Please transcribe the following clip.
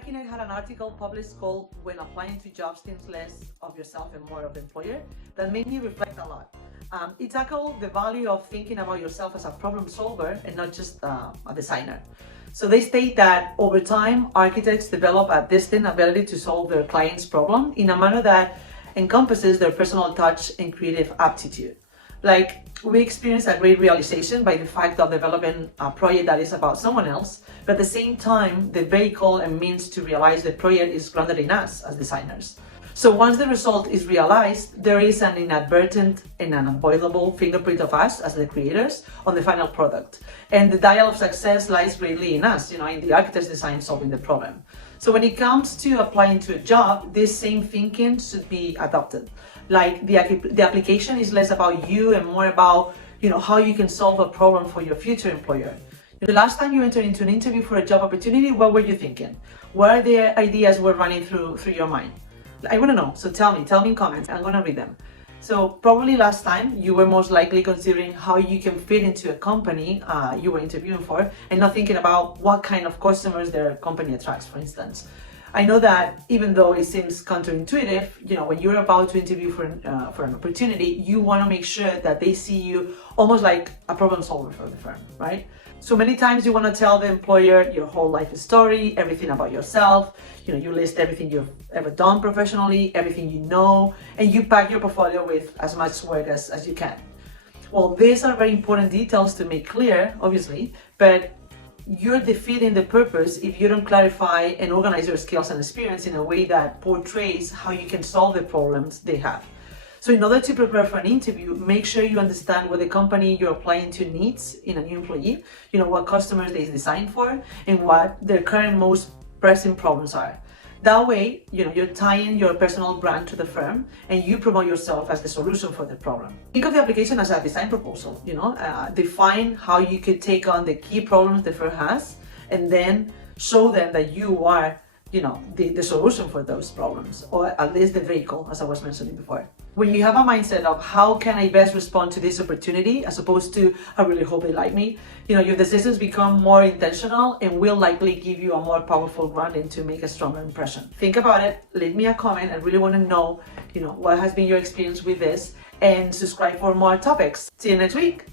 Architect had an article published called "When Applying to Jobs, Think Less of Yourself and More of the Employer" that made me reflect a lot. It tackled the value of thinking about yourself as a problem solver and not just a designer. So they state that over time, architects develop a distinct ability to solve their client's problem in a manner that encompasses their personal touch and creative aptitude. Like, we experience a great realization by the fact of developing a project that is about someone else, but at the same time, the vehicle and means to realize the project is grounded in us as designers. So once the result is realized, there is an inadvertent and unavoidable fingerprint of us as the creators on the final product. And the dial of success lies greatly in us, in the architect's design solving the problem. So when it comes to applying to a job, this same thinking should be adopted. Like the application is less about you and more about, how you can solve a problem for your future employer. The last time you entered into an interview for a job opportunity, what were you thinking? What are the ideas were running through your mind? I want to know, so tell me in comments. I'm going to read them. So probably last time you were most likely considering how you can fit into a company you were interviewing for and not thinking about what kind of customers their company attracts, for instance. I know that even though it seems counterintuitive, when you're about to interview for an opportunity, you want to make sure that they see you almost like a problem solver for the firm, right? So many times you want to tell the employer your whole life story, everything about yourself. You list everything you've ever done professionally, everything you know, and you pack your portfolio with as much work as you can. Well, these are very important details to make clear, obviously, but you're defeating the purpose if you don't clarify and organize your skills and experience in a way that portrays how you can solve the problems they have. So in order to prepare for an interview, make sure you understand what the company you're applying to needs in a new employee, what customers they design for, and what their current most pressing problems are. That way, you're tying your personal brand to the firm and you promote yourself as the solution for the problem. Think of the application as a design proposal, define how you could take on the key problems the firm has and then show them that you are the solution for those problems, or at least the vehicle, as I was mentioning before. When you have a mindset of how can I best respond to this opportunity, as opposed to I really hope they like me, your decisions become more intentional and will likely give you a more powerful grounding to make a stronger impression. Think about it, leave me a comment. I really want to know, what has been your experience with this, and subscribe for more topics. See you next week.